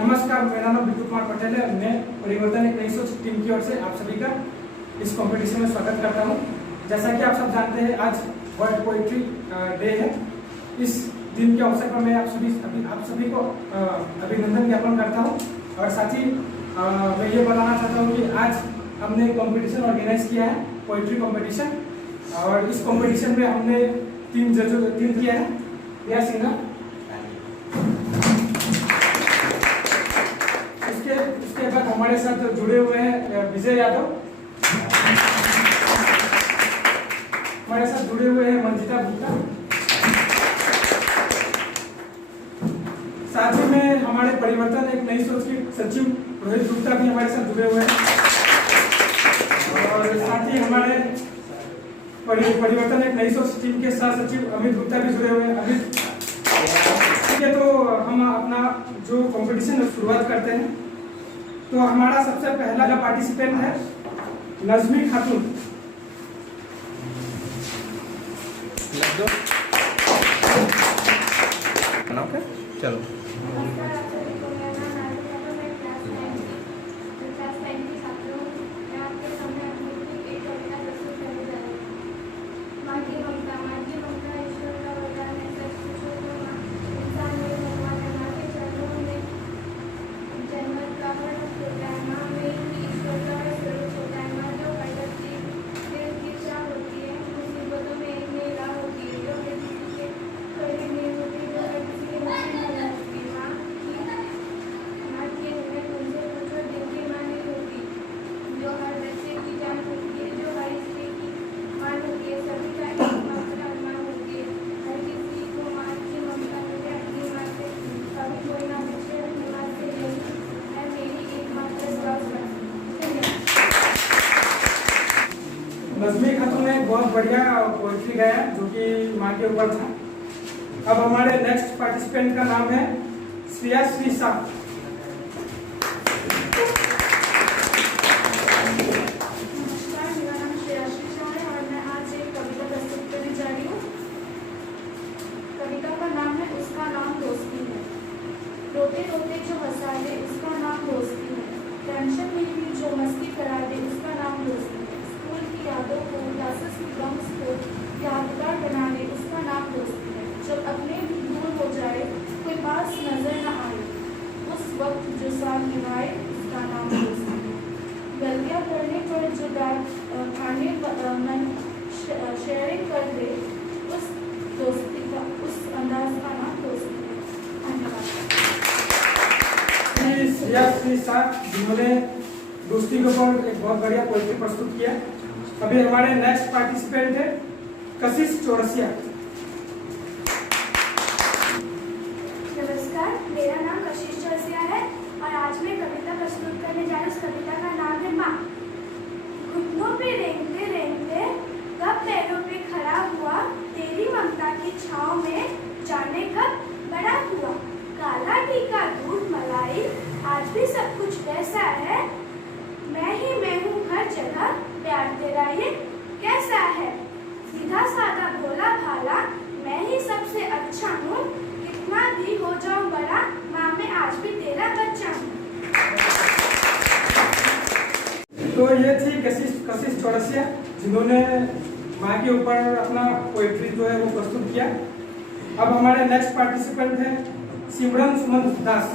नमस्कार, मेरा नाम बिट्टू कुमार पटेल है। मैं परिवर्तन एक नई सोच टीम की ओर से आप सभी का इस कंपटीशन में स्वागत करता हूं। जैसा कि आप सब जानते हैं, आज वर्ल्ड पोइट्री डे है। इस दिन के अवसर पर मैं आप सभी को अभिनंदन ज्ञापन करता हूं और साथ ही मैं ये बताना चाहता हूं कि आज हमने कंपटीशन ऑर्गेनाइज किया है, पोइट्री कंपटीशन। और इस कंपटीशन में हमने तीन किया है। प्रिया सिन्हा, उसके बाद हमारे साथ जुड़े हुए हैं विजय यादव, हमारे साथ जुड़े हुए हैं मंजिता गुप्ता, साथ ही में हमारे परिवर्तन एक नई सोच की सचिव रोहित गुप्ता भी हमारे साथ जुड़े हुए हैं और साथ ही हमारे परिवर्तन एक नई सोच टीम के साथ सचिव अमित गुप्ता भी जुड़े हुए हैं। अमित, ठीक है, तो हम अपना जो कंपटीशन शुरुआत करते हैं। तो हमारा सबसे पहला पार्टिसिपेंट है नजमी खातून। चलो। नजमी खातून ने बहुत बढ़िया पोएट्री गाया जो कि माँ के ऊपर था। अब हमारे नेक्स्ट पार्टिसिपेंट का नाम है श्रेयाश्री शाह। नमस्कार, मेरा नाम श्रेयाश्री शाह है और मैं आज एक कविता प्रस्तुत करने जा रही हूँ। कविता का नाम है उसका नाम दोस्ती है। रोते रोते जो हंसा दे उसका नाम दोस्ती है। टेंशन में भी जो मस्ती करा दे उसका नाम दोस्ती है। स्कूल की यादों को, क्लासेस की बम्स को यादगार बना दे उसका नाम दोस्ती है। जब अपने भी दूर हो जाए, कोई पास नजर न आए, उस वक्त जो साथ निभाए उसका नाम दोस्ती है। गलतियाँ करने पर जो खाने मन शेयरिंग कर दे उस दोस्ती का, उस अंदाज का नाम दोस्ती है। धन्यवाद। श्रेयाश्री शाह जिन्होंने दोस्ती के ऊपर एक बहुत बढ़िया पोएट्री प्रस्तुत किया। अभी हमारे नेक्स्ट पार्टिसिपेंट है कशिश चौरसिया। नमस्कार, मेरा नाम कशिश चौरसिया है और आज मैं कविता प्रस्तुत करने जा रही हूँ। उस कविता का नाम है माँ। घुटनों पे रेंगते रेंगते कब पैरों पे खड़ा हुआ, तेरी ममता की छाँव में जाने कब बड़ा हुआ। काला टीका दूध मलाई आज भी सब कुछ वैसा है, मैं हूँ हर जगह, प्यार तेरा ये कैसा है। सीधा साधा भोला भाला मैं ही सबसे अच्छा हूँ, कितना भी हो जाऊँ बड़ा, माँ मैं आज भी तेरा बच्चा हूँ। तो ये थी कशिश चौरसिया जिन्होंने माँ के ऊपर अपना पोएट्री जो है वो प्रस्तुत किया। अब हमारे नेक्स्ट पार्टिसिपेंट है सिमरन सुमन दास।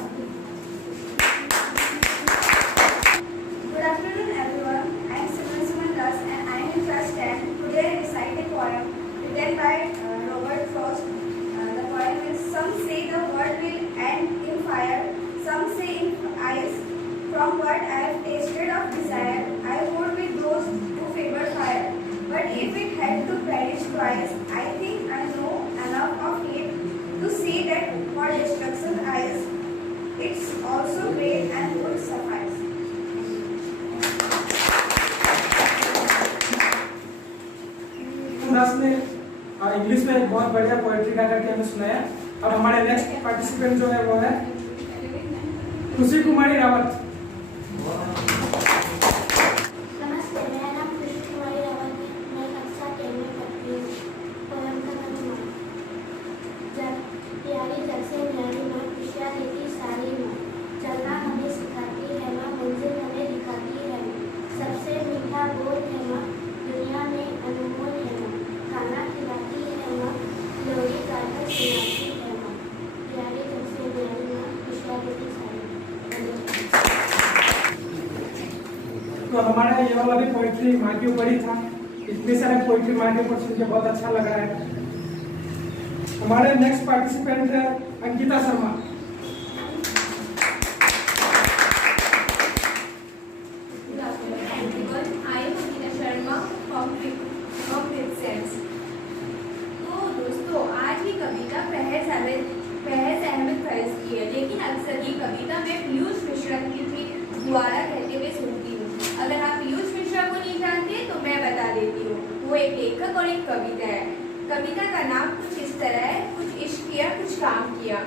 Good afternoon everyone. I am Simran Suman Das and I am in class 10. Today I recite a poem written by Robert Frost. The poem is: Some say the world will end in fire, some say in ice. From what I have tasted of desire, I would be those who favor fire. But if it had to perish twice, I think I know enough of it to see that for destruction eyes, it's also great and would suffice. दास ने English में एक बहुत बढ़िया poetry गा करके हमें सुनाया। अब हमारे नेक्स्ट पार्टिसिपेंट जो है वो है खुशी कुमारी रावत। नमस्ते, मेरा नाम खुशी कुमारी रावत है। मैं कक्षा 10 में पढ़ती हूँ। पोएम का नाम माँ। जब प्यारी जग से न्यारी माँ, खुशियाँ देती सारी माँ। चल तो हमारा ये वाला भी पोइट्री माँ के ऊपर ही था। इतने सारे पोइट्री माँ के ऊपर सुन के बहुत अच्छा लग रहा है। हमारे नेक्स्ट पार्टिसिपेंट है अंकिता शर्मा। तो दोस्तों आज की कविता फैज़ अहमद फैज़ की है, लेकिन अक्सर ये कविता मैं पीयूष मिश्रा की द्वारा कहते हुए सुनती हूँ। अगर आप पीयूष मिश्रा को नहीं जानते तो मैं बता देती हूँ। वो एक लेखक और एक कविता है। कविता का नाम कुछ इस तरह है, कुछ इश्क किया कुछ काम किया।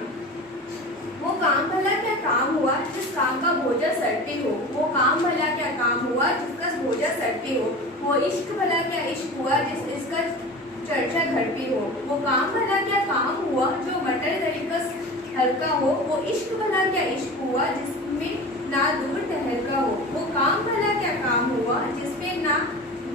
वो काम भला क्या काम हुआ जिस काम का बोझा सर पे हो। वो काम भला क्या काम हुआ जिसका बोझा सर पे हो। वो इश्क भला क्या इश्क हुआ इसका चर्चा घर पे हो। वो काम भला क्या काम हुआ जो मटर तरीका हल्का हो। वो इश्क भला क्या इश्क हुआ जिसमें ना दूर तहलका हो। वो काम भला क्या काम हुआ जिसमें ना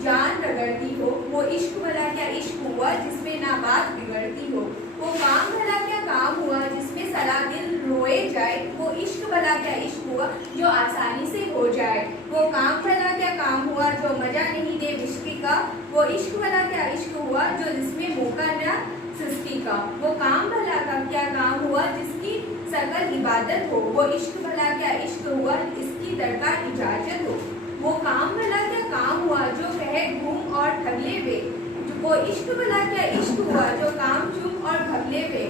जान रगड़ती हो। वो इश्क भला क्या इश्क हुआ जिसमें ना बात बिगड़ती हो। वो काम भला क्या काम हुआ जिसमें सदा दिल रोए जाए। वो इश्क भला क्या इश्क हुआ जो आसानी से हो जाए। वो काम भला क्या काम हुआ जो मजा नहीं दे विश्की का। वो इश्क भला क्या इश्क हुआ जो जिसमें मौका न सृष्टि का। वो काम भला का क्या काम हुआ जिसकी सकल इबादत हो। वो इश्क भला क्या इश्क हुआ इसकी दरकार इजाजत हो। वो काम भला क्या काम हुआ जो कहे घूम और ठगले वे। वो इश्क भला क्या इश्क हुआ जो काम चुप और भगले वे।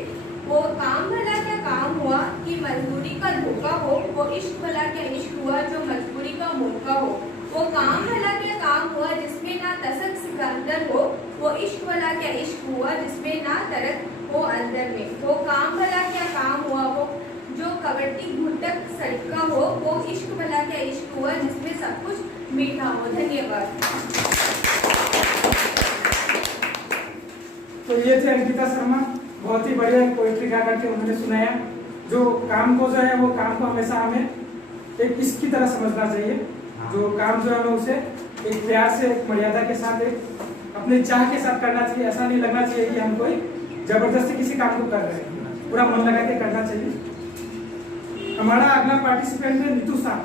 वो काम भला क्या काम हुआ कि मजबूरी का धोखा हो। वो इश्क भला क्या इश्क हुआ जो मजबूरी का मौका हो। वो काम भला क्या काम हुआ जिसमें ना तसक सिकंदर हो। वो इश्क भला क्या इश्क हुआ जिसमें ना तरक हो अंदर में। वो काम भला क्या काम हुआ वो जो कवरती घुटक सड़का हो। वो इश्क भला क्या इश्क हुआ जिसमें सब कुछ मीठा हो। धन्यवाद। तो ये थे अंकिता शर्मा, बहुत ही बढ़िया पोइट्री गा करके उन्होंने सुनाया। जो काम को जो है वो काम को हमेशा हमें एक इसकी तरह समझना चाहिए। जो काम जो है हमें उसे एक प्यार से एक मर्यादा के साथ एक अपने चाह के साथ करना चाहिए। ऐसा नहीं लगना चाहिए कि हम कोई जबरदस्ती किसी काम को कर रहे हैं, पूरा मन लगा के करना चाहिए। हमारा अगला पार्टिसिपेंट है नीतू साहब।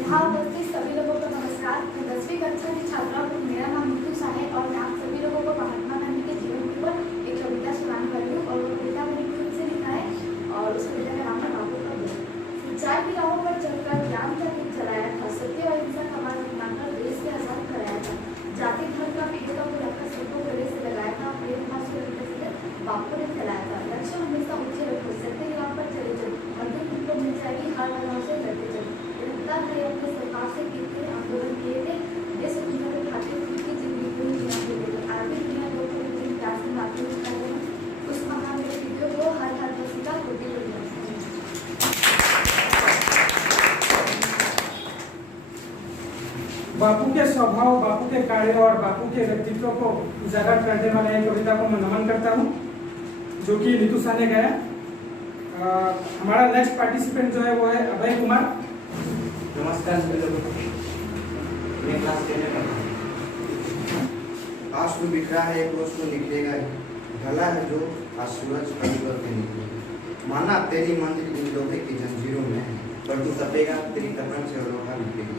यहाँ उपस्थित सभी लोगों को नमस्कार। 10वीं कक्षा की छात्रा हूँ। मेरा नाम नीतू सा है और मैं आप सभी लोगों को महात्मा गांधी के जीवन के ऊपर एक कविता सुनाने वाली हूँ। और वो कविता मैंने खुद से लिखा है और उस कविता का नाम है बापू का बोल। सच्चाई की राहों पर चलकर ज्ञान का दीप जलाया था। सत्य और हिंसा का मार्ग अपनाकर देश के आजाद कराया था। जाति धर्म का विभेद को रखकर सबको गले से लगाया था। प्रेम भाष को बापू ने फैलाया था। लक्ष्य हमेशा ऊंचे रखो, सत्य की राह पर चले चलो। मजदूर तुमको मिल जाएगी, हार लगाओ से लड़ते चलो। अपने सरकार से कितने आंदोलन किए थे। देश स्वतंत्रता के खातिर खुद की जिंदगी पूरी जीना चाहिए थे। आर्मी दुनिया लोग को जिन प्यार से बातें करते हैं उस महान व्यक्तित्व को हर हर किसी का कोटि कर दिया। बापू के स्वभाव, बापू के कार्य और बापू के व्यक्तित्व को उजागर करने वाले एक कविता को मैं नमन करता हूँ, जो कि नीतू सा ने गाया। हमारा नेक्स्ट पार्टिसिपेंट जो है वो है अभय कुमार। नमस्कार सभी लोगों को। मैं क्लास 10 में पढ़ता हूँ। आज तो बिखरा है एक रोज तो निकलेगा ही। ढला है जो आज सूरज कभी के निकलेगा। माना तेरी मंजिल इन लोहे की जंजीरों में है, पर तू तपेगा तेरी तपन से और लोहा निकलेगा।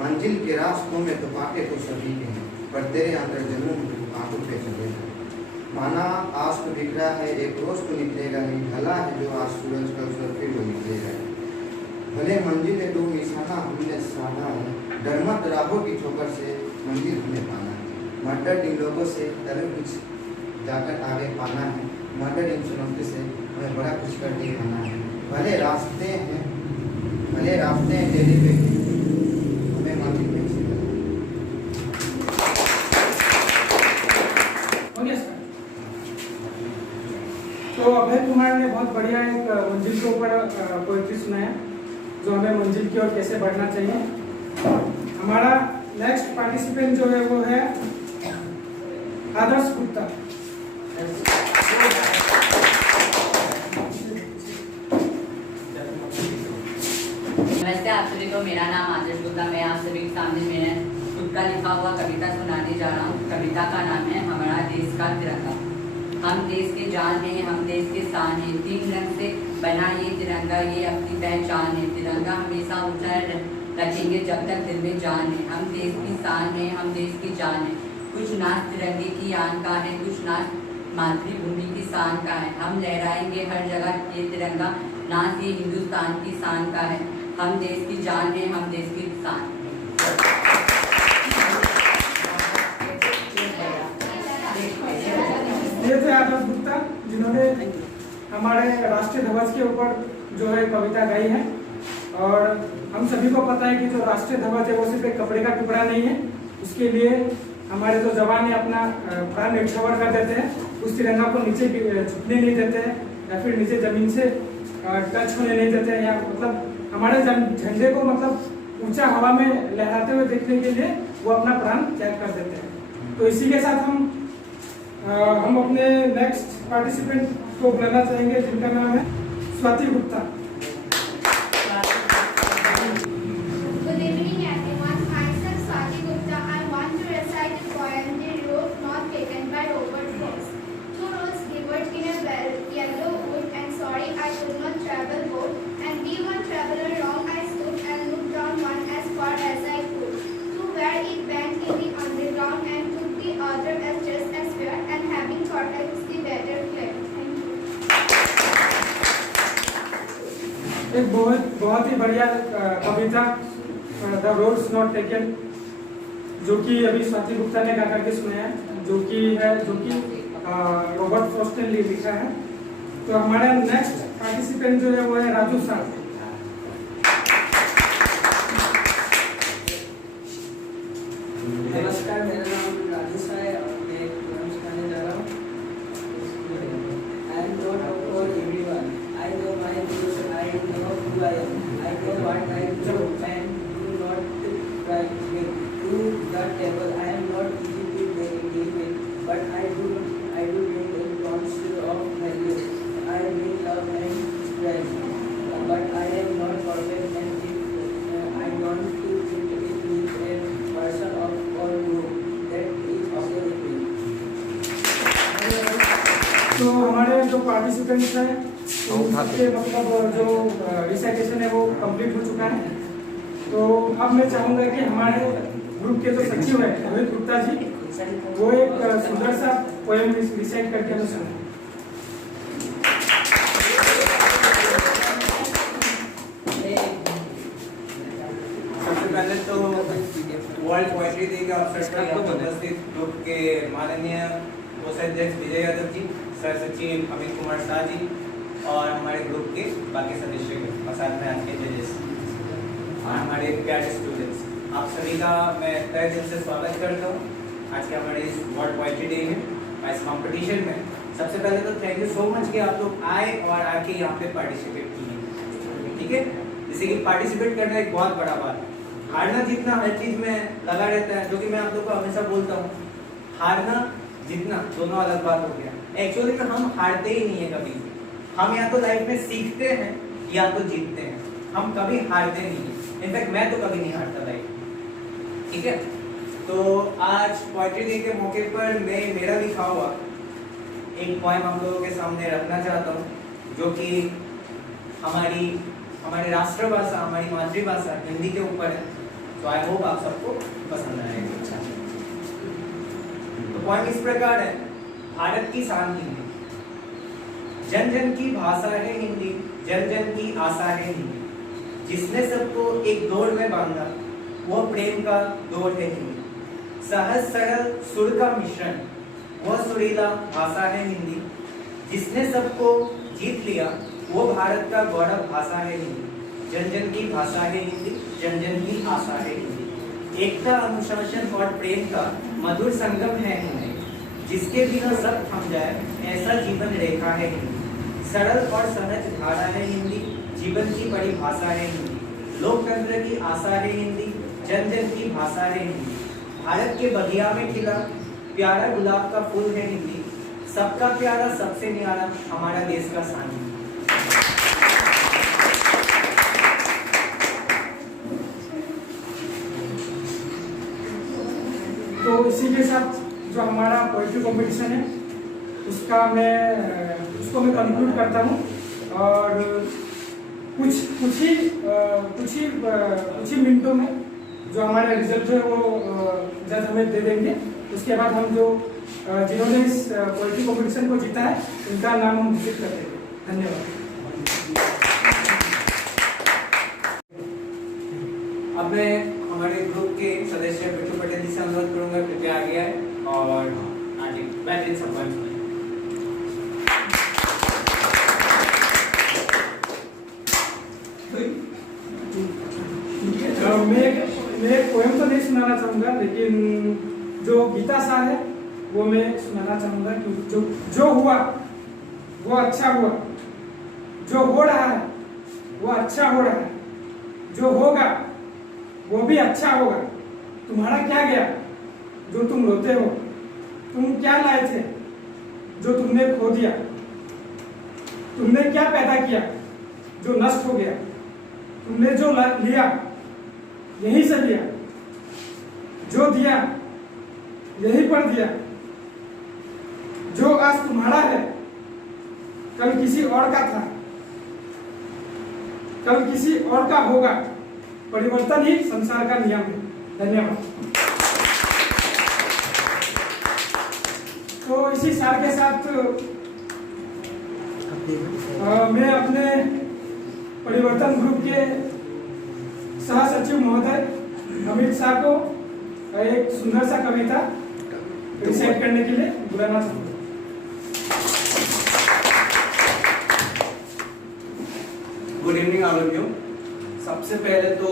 मंजिल के रास्तों में तो कांटे तो सभी के हैं, पर तेरे अंदर जन्म में कांटों पे चलेगा। माना आज तो बिखरा है एक रोज तो निकलेगा ही। ढला है जो आज सूरज कल फिर वो निकलेगा। भले मंजिल है तो निशाना हमने साधा है। डर मत राहों की ठोकर से मंजिल हमें पाना है। मर्डर इन लोगों से तरह कुछ जाकर आगे पाना है। मर्डर इन चुनौती से हमें बड़ा कुछ कर दिखाना है। भले रास्ते हैं तेरे पे, हमें मंजिल पे तो अभय कुमार ने बहुत बढ़िया एक मंजिल के ऊपर पोएट्री सुनाया, जो हमें मंजिल की ओर कैसे बढ़ना चाहिए। हमारा नेक्स्ट पार्टिसिपेंट जो है वो है आदर्श गुप्ता। नमस्ते आप सभी को। मेरा नाम आदर्श गुप्ता। मैं आप सभी के सामने मैंने खुद का लिखा हुआ कविता सुनाने जा रहा हूँ। कविता का नाम है हमारा देश का तिरंगा। हम देश के जान हैं, हम देश के शान हैं। 3 रंग से बना ये तिरंगा, ये अपनी पहचान है। तिरंगा हमेशा ऊंचा रखेंगे जब तक दिल में जान है। हम देश की शान है, हम देश की जान है। कुछ नाच तिरंगे की आन का है, कुछ नाच मातृभूमि की शान का है। हम लहराएंगे हर जगह ये तिरंगा, नाच ये हिंदुस्तान की शान का है। हम देश की जान है, हम देश की शान है। ये थे आदर्श गुप्ता, जिन्होंने हमारे राष्ट्रीय ध्वज के ऊपर जो है कविता गाई है। और हम सभी को पता है कि जो राष्ट्रीय ध्वज है वो सिर्फ एक कपड़े का टुकड़ा नहीं है। उसके लिए हमारे जो जवान है अपना प्राण न्यौछावर कर देते हैं, उस तिरंगा को नीचे झुकने नहीं देते हैं या फिर नीचे जमीन से टच होने नहीं देते हैं, या मतलब हमारे झंडे को मतलब ऊंचा हवा में लहराते हुए देखने के लिए वो अपना प्राण त्याग कर देते हैं। तो इसी के साथ हम अपने नेक्स्ट पार्टिसिपेंट को बुलाना चाहेंगे, जिनका नाम है Swati Gupta. Good evening everyone. Myself Swati Gupta. I want to recite a poem, The Road Not Taken by Robert Frost. Two roads diverged in a yellow wood, and sorry I could not travel both. And be one traveler wrong I stood, and looked down one as far as I could. To where it bent in the underground, and took the other as just as fair, and having thought I was the better player. Thank you. एक बहुत ही बढ़िया कविता the roads not taken, जो कि अभी स्वाति गुप्ता ने गा करके सुनाया है, जो कि रॉबर्ट फ्रॉस्ट ने लिखा है। तो हमारा नेक्स्ट पार्टिसिपेंट जो है वो है राजू साहब। नमस्कार, मेरा नाम राजू है और मैं एक पोएम सुनाने जा रहा हूँ। I am not for everyone. I know my rules. I know who I am. I know what I do and do not try to the table. I am not easy to deal with, but I do bring in bonds of value. I bring love and strength, but I am not perfect, and if I want to think it with a person of all who that is also with me. तो हमारे जो participants हैं उनके मतलब जो recitation है वो complete हो चुका है। तो अब मैं चाहूँगा कि हमारे ग्रुप के जो सचिव हैं रोहित गुप्ता जी, वो एक सुंदर सा पोएम रिसाइट करके हमें सुनाएं। सबसे पहले तो वर्ल्ड पोएट्री डे के अवसर पर यहाँ उपस्थित ग्रुप के माननीय कोषाध्यक्ष विजय यादव जी, सह सचिव अमित कुमार शाह जी और हमारे ग्रुप के बाकी सदस्य और साथ में आज के जजेस और हमारे प्यारे स्टूडेंट्स, आप सभी का मैं तहे दिल से स्वागत करता हूँ आज के हमारे इस वर्ल्ड पोएट्री डे में, इस कंपटीशन में। सबसे पहले तो थैंक यू सो मच कि आप लोग आए और आके यहाँ पे पार्टिसिपेट किए। ठीक है, जैसे कि पार्टिसिपेट करना एक बहुत बड़ा बात है। हारना जीतना हर चीज़ में लगा रहता है, जो कि मैं आप लोग को हमेशा बोलता हूँ, हारना जीतना दोनों अलग बात हो गया। एक्चुअली में हम हारते ही नहीं है कभी। हम या तो लाइफ में सीखते हैं या तो जीतते हैं, हम कभी हारते नहीं हैं। इनफैक्ट मैं तो कभी नहीं हारता लाइफ। ठीक है, तो आज पोएट्री डे के मौके पर मैं मेरा लिखा हुआ एक पोएम आप लोगों के सामने रखना चाहता हूँ, जो कि हमारी राष्ट्रभाषा, हमारी मातृभाषा हिंदी के ऊपर है। तो आई होप आप सबको पसंद आएगा। तो पोएम इस प्रकार है, भारत की शान हिंदी, जन जन की भाषा है हिंदी, जन जन की आशा है हिंदी, जिसने सबको एक दौड़ में बांधा वो प्रेम का दौर है हिंदी, सहज सरल सुर का मिश्रण वह सुरीला भाषा है हिंदी, जिसने सबको जीत लिया वो भारत का गौरव भाषा है हिंदी, जन जन की भाषा है हिंदी, जन जन की आशा है हिंदी, एकता अनुशासन और प्रेम का मधुर संगम है हिंदी, जिसके बिना सब थम जाए ऐसा जीवन रेखा है हिंदी, सरल और सहज धारा है हिंदी, जीवन की बड़ी भाषा है हिंदी, लोकतंत्र की आशा है हिंदी, जन जन की भाषा है हिंदी, भारत के बगिया में खिला प्यारा गुलाब का फूल है हिंदी, सबका प्यारा सबसे न्यारा हमारा देश का शान है। तो इसी के साथ जो हमारा पोएट्री कंपटीशन है उसको मैं कंक्लूड करता हूँ। और कुछ ही मिनटों में जो हमारा रिजल्ट है वो जज हमें दे देंगे। उसके बाद हम जो जिन्होंने इस पोएट्री कॉम्पिटिशन को जीता है उनका नाम हम घोषित कर देंगे। धन्यवाद। अब मैं हमारे ग्रुप के सदस्य बिट्टू पटेल जी से अनुरोध करूंगा कृपया आगे आए और आगे बैठे संपन्न करें। मैं एक पोएम तो नहीं सुनाना चाहूँगा, लेकिन जो गीता सार है वो मैं सुनाना चाहूँगा। जो हुआ वो अच्छा हुआ, जो हो रहा है वो अच्छा हो रहा है, जो होगा वो भी अच्छा होगा। तुम्हारा क्या गया जो तुम रोते हो, तुम क्या लाए थे जो तुमने खो दिया, तुमने क्या पैदा किया जो नष्ट हो गया, तुमने जो लिया यहीं से लिया, जो दिया यहीं पर दिया, जो आज तुम्हारा है कल किसी और का था, कल किसी और का होगा, परिवर्तन ही संसार का नियम है। धन्यवाद। तो इसी सार के साथ मैं अपने परिवर्तन ग्रुप के सह सचिव महोदय अमित शाह को एक सुंदर सा कविता रिसाइट करने के लिए बुलाना चाहूँगा। Good evening all of you. सबसे पहले तो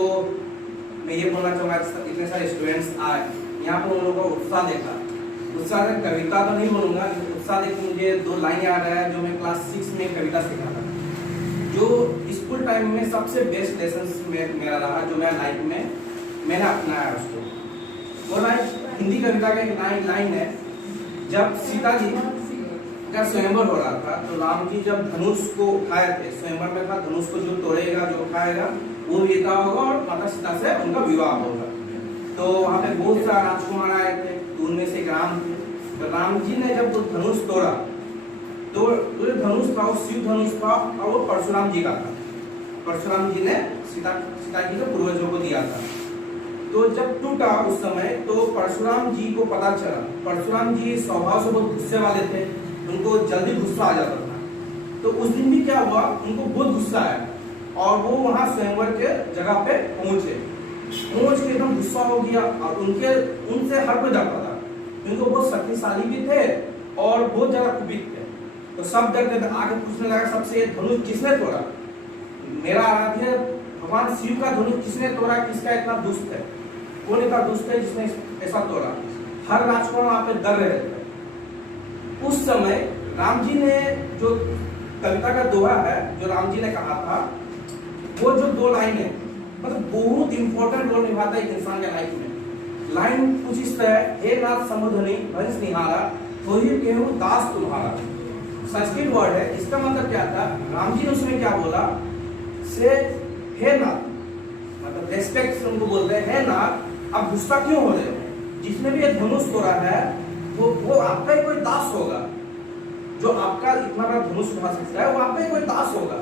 मैं ये बोलना चाहूँगा, इतने सारे स्टूडेंट्स आए यहाँ पर, उन लोगों का उत्साह देखा। उत्साह से कविता तो नहीं बोलूँगा, लेकिन उत्साह देख मुझे 2 लाइन याद आया जो मैं क्लास 6 में कविता सीखा था। जो स्कूल टाइम में सबसे बेस्ट लेसन मेरा रहा, जो मैं लाइफ में मैंने अपनाया उसको। वो लाइन हिंदी कविता का एक लाइन है, जब सीता जी का स्वयंवर हो रहा था तो राम जी जब धनुष को उठाए थे, स्वयंवर में था, धनुष को जो तोड़ेगा जो उठाएगा वो विजेता होगा और माता सीता से उनका विवाह होगा। तो वहाँ पे बहुत सारे राजकुमार आए थे, तो उनमें से एक राम थे। तो राम जी ने जब वो धनुष तोड़ा तो जो धनुष था वो शिव धनुष था और वो परशुराम जी का था। परशुराम जी ने सीता जी के पूर्वजों को दिया था। तो जब टूटा उस समय तो परशुराम जी को पता चला, परशुराम जी स्वभाव से बहुत गुस्से वाले थे, उनको जल्दी गुस्सा आ जाता था। तो उस दिन भी क्या हुआ, उनको बहुत गुस्सा आया और वो वहां स्वयंवर के जगह पे पहुंच के एकदम गुस्सा हो गया और उनसे हर कोई डरता था। उनको बहुत शक्तिशाली भी थे और बहुत ज्यादा कुपित थे। तो सब डरते थे, आगे पूछने लगा सबसे, धनुष किसने तोड़ा? मेरा आराध्य भगवान शिव का धनुष किसने तोड़ा? किसका इतना दुष्ट है? कौन इतना दुष्ट है जिसने ऐसा तोड़ा? हर राजकुमार वहां पे डर रहे थे। उस समय राम जी ने जो कविता का दोहा है जो राम जी ने कहा था, वो जो 2 लाइन है मतलब बहुत इंपॉर्टेंट रोल निभाता है एक इंसान के लाइफ में। लाइन कुछ इस तरह, हे नाथ समुधनी भंस निहारा, तो ही केहू दास तुम्हारा। संस्कृत वर्ड है, इसका मतलब क्या था? राम जी ने उसमें क्या बोला से, हे नाथ, मतलब रेस्पेक्ट से उनको बोलते हैं, हे नाथ आप गुस्सा क्यों हो रहे हो? जिसने भी ये धनुष तोड़ा है वो आपका ही कोई दास होगा। जो आपका इतना बड़ा धनुष उठा सकता है वो आपका ही कोई दास होगा।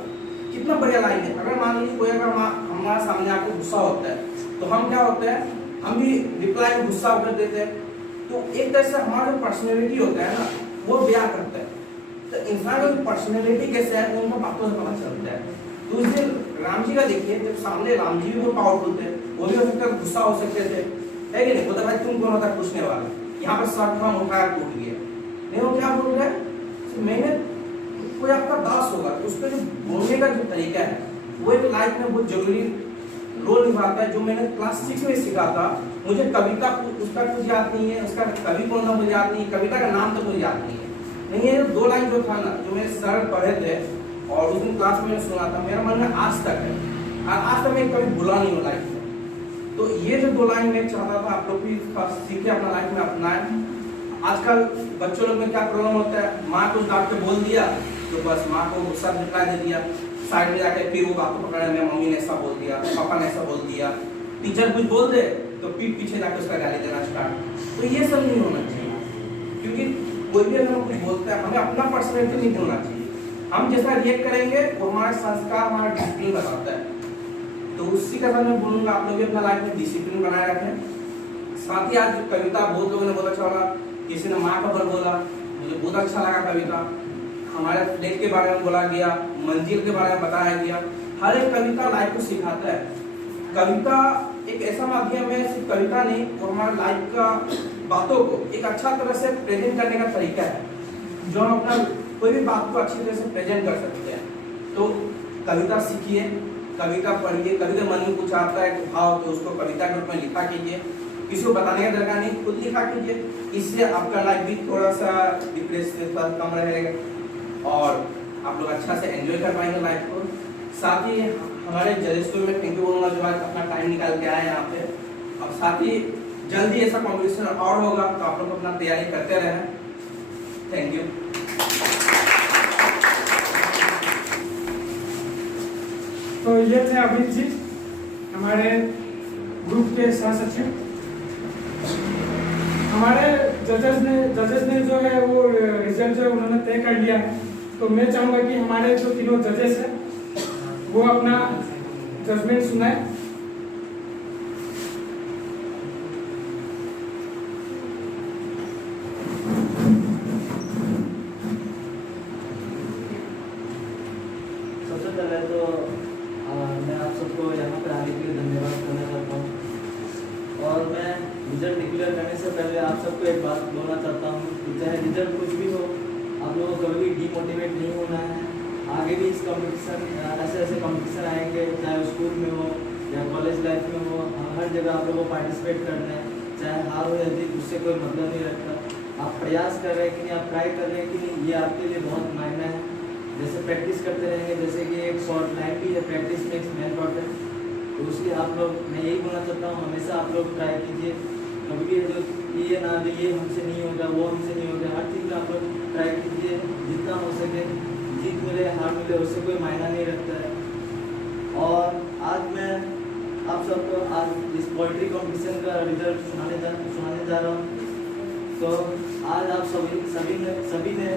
कितना बढ़िया लाइन है। अगर मान लीजिए कोई अगर हमारे सामने आपको गुस्सा होता है तो हम क्या होते हैं, हम भी रिप्लाई में गुस्सा कर देते हैं। तो एक तरह से हमारा जो पर्सनैलिटी होता है ना वो बयां करता है। तो इंसान का जो पर्सनैलिटी कैसे है वो उनको बातों से पता चलता है। तो उस दिन राम जी का देखिए, जब सामने राम जी भी बहुत पावरफुल थे, वो भी हो सकता है गुस्सा हो सकते थे, है कि नहीं? बोलता भाई तुम कौन होता पूछने वाला? यहाँ पर सर का उठाया टूट गया। नहीं, वो क्या बोल रहे हैं, मैंने कोई आपका दास होगा। तो उसका जो बोलने का जो तरीका है वो एक लाइफ में बहुत जरूरी रोल निभाता है। जो मैंने क्लास 6 में सीखा था, मुझे कविता उसका कुछ याद नहीं है, उसका कवि कौन था मुझे याद नहीं है, कविता का नाम तो मुझे याद नहीं है। नहीं, ये 2 लाइन जो था ना, जो मेरे सर पढ़े थे और उस दिन क्लास में सुना था, मेरा मन में आज तक है और आज तक मैं कभी भूला नहीं हूँ लाइफ में। तो ये जो 2 लाइन मैं चाहता था आप लोग भी सीखे, अपना लाइफ में अपनाएं। आजकल बच्चों लोग में क्या प्रॉब्लम होता है, माँ को डांट के बोल दिया तो बस माँ को गुस्सा रिप्लाई दे दिया, साइड में जाके फिर वो बातों पकड़ने में मम्मी ने ऐसा बोल दिया, पापा ने ऐसा बोल दिया, टीचर कुछ बोल दे तो पीठ पीछे जाके उसका गाली देना स्टार्ट। तो ये सब नहीं होना चाहिए, क्योंकि कोई भी अगर कुछ बोलता है हमें अपना पर्सनैलिटी नहीं होना चाहिए। हम जैसा रिएक्ट करेंगे वो हमारा संस्कार, हमारा डिसिप्लिन बताता है। तो उसी का मैं बोलूंगा आप लोग भी अपना लाइफ में डिसिप्लिन बनाए रखें। साथ ही आज कविता बहुत लोगों ने बहुत अच्छा लगा, किसी ने माँ का बल बोला, मुझे बहुत अच्छा लगा कविता। हमारे फ्लैग के बारे में बोला गया, मंजिल के बारे में बताया गया। हर एक कविता लाइफ को सिखाता है। कविता एक ऐसा माध्यम है, सिर्फ कविता नहीं, और हमारे लाइफ का बातों को एक अच्छा तरह से प्रेजेंट करने का तरीका है, जो हम अपना कोई भी बात को अच्छी तरह से प्रेजेंट कर सकते हैं। तो कविता सीखिए, कविता पढ़िए, कभी तो मन में कुछ आता है भाव तो उसको कविता के रूप में लिखा कीजिए, किसी को बताने का दरकार नहीं, खुद लिखा कीजिए। इससे आपका लाइफ भी थोड़ा सा डिप्रेशन कम रहेगा और आप लोग अच्छा से एंजॉय कर पाएंगे लाइफ को। साथ ही हमारे जजेस को मैं थैंक यू बोलूँगा जो आज अपना टाइम निकाल के आए यहाँ पे। अब साथ ही जल्दी ऐसा कॉम्पिटिशन और होगा तो आप लोग अपना तैयारी करते रहें। Thank you. तो ये थे अमित जी, हमारे ग्रुप के सह सचिव। हमारे जजेस ने जो है वो रिजल्ट जो है उन्होंने तय कर लिया है। तो मैं चाहूँगा कि हमारे जो तीनों जजेस हैं वो अपना जजमेंट सुनाए। सबसे पहले तो मैं आप सबको यहाँ पर आने के लिए धन्यवाद करना चाहता हूँ। और मैं रिजल्ट डिक्लेयर करने से पहले आप सबको एक बात बोलना चाहता हूँ कि चाहे रिजल्ट कुछ भी हो, आप लोगों को कभी डीमोटिवेट नहीं होना है। आगे भी इस कंपटीशन ऐसे कंपटीशन आएंगे, चाहे स्कूल में हो या कॉलेज लाइफ में हो, हर जगह आप लोगों को पार्टिसिपेट करना है। चाहे हार हो या जीत, उससे कोई मतलब नहीं रखता। आप प्रयास कर रहे हैं कि नहीं, आप ट्राई कर रहे हैं कि नहीं, ये आपके लिए बहुत मायने है। जैसे प्रैक्टिस करते रहेंगे, जैसे कि एक शॉर्ट लाइन भी है, प्रैक्टिस मेक्स मैन परफेक्ट। तो उसलिए आप लोग, मैं यही बोलना चाहता हूँ, हमेशा आप लोग ट्राई कीजिए। कभी भी जो ये ना जो ये हमसे नहीं होगा, वो हमसे नहीं होगा, हर चीज़ में आप लोग ट्राई कीजिए जितना हो सके। जीत मिले हार मिले उससे कोई मायना नहीं रखता है। और आज मैं आप सबको आज इस पोइट्री कंपटीशन का रिजल्ट सुनाने जा रहा हूँ। तो आज आप सभी ने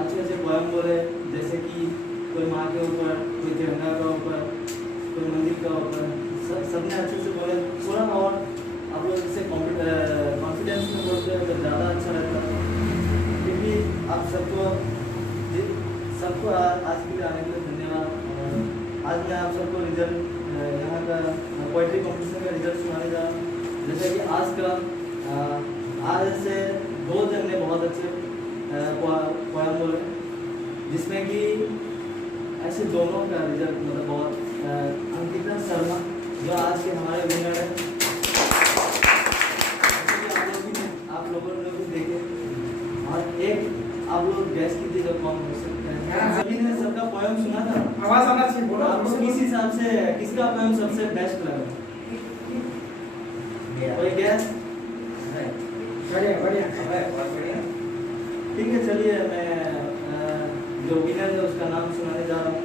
अच्छे अच्छे पोएम बोले, जैसे कि कोई माँ के ऊपर, कोई तिरंगा का ऊपर, कोई मंदिर का ऊपर, सबने अच्छे से बोले। थोड़ा और आप लोग इससे कॉन्फिडेंस में बोलते हैं तो ज़्यादा अच्छा रहता है, क्योंकि आप सबको आज के लिए आने के लिए धन्यवाद। आज मैं आप सबको रिजल्ट यहाँ का पोइट्री कॉम्पिटिशन का रिजल्ट सुनाने जा रहा हूँ। जैसे कि आज से 2 जन ने बहुत अच्छे पोएम बोले, जिसमें कि ऐसे दोनों का रिजल्ट मतलब बहुत अंकिता शर्मा जो आज के हमारे विनर है, आप लोगों ने भी देखे। और एक आप लोग गैस कीजिए जो कौन हो सकता है। सभी ने सबका पोएम सुना था, आवाज आना चाहिए, बोलो। आपको किस हिसाब से किसका पोएम सबसे बेस्ट लगा? कोई गैस? बढ़िया। ठीक है, चलिए मैं जो विनर है उसका नाम सुनाने जा रहा हूँ।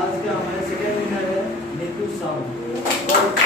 आज का हमारे सेकंड विनर है नीतू साहू।